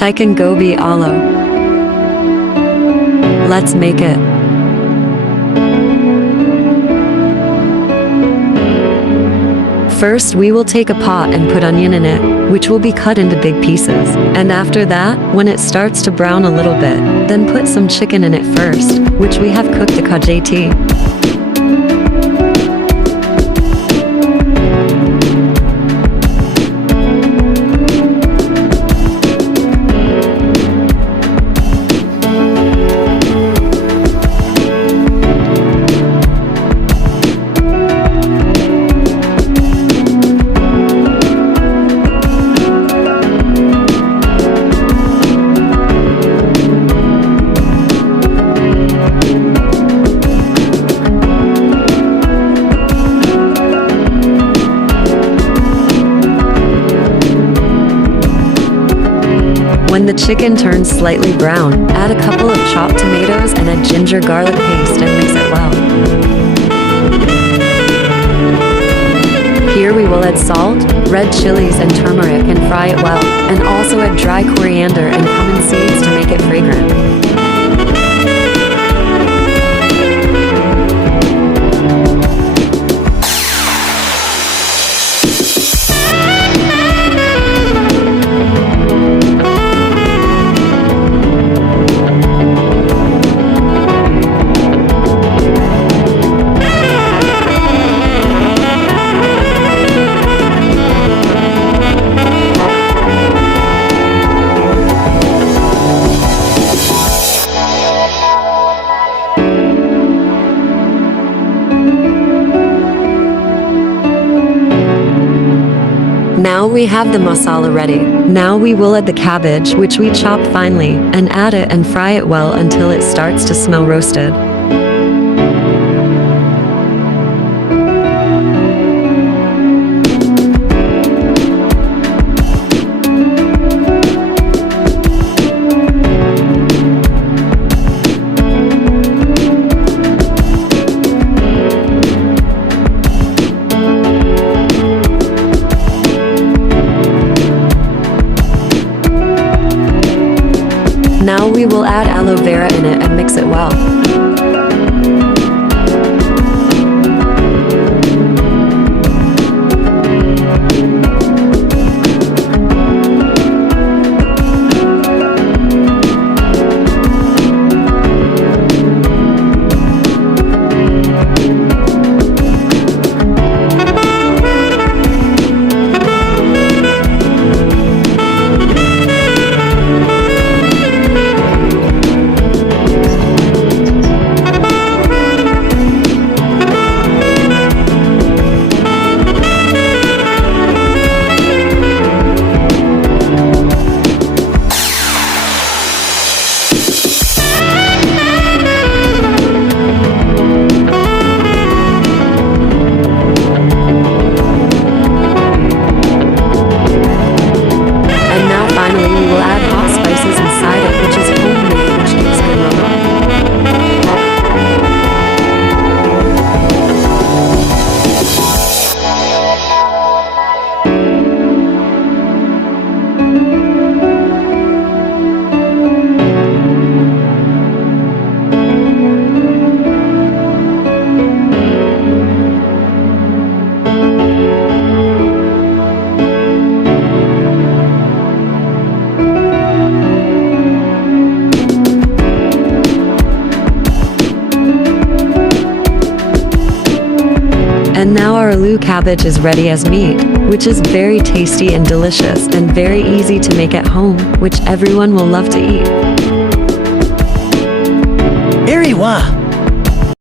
Chicken gobi aloo. Let's make it. First, we will take a pot and put onion in it, which will be cut into big pieces. And after that, when it starts to brown a little bit, then put some chicken in it first, which we have cooked a kajati. When the chicken turns slightly brown, add a couple of chopped tomatoes and a ginger garlic paste and mix it well. Here we will add salt, red chilies and turmeric and fry it well, and also add dry coriander and cumin seeds to make it fragrant. Now we have the masala ready. Now we will add the cabbage, which we chop finely, and add it and fry it well until it starts to smell roasted. Now we will add aloe vera in it and mix it well. And now our aloo cabbage is ready as meat, which is very tasty and delicious and very easy to make at home, which everyone will love to eat. Very wow!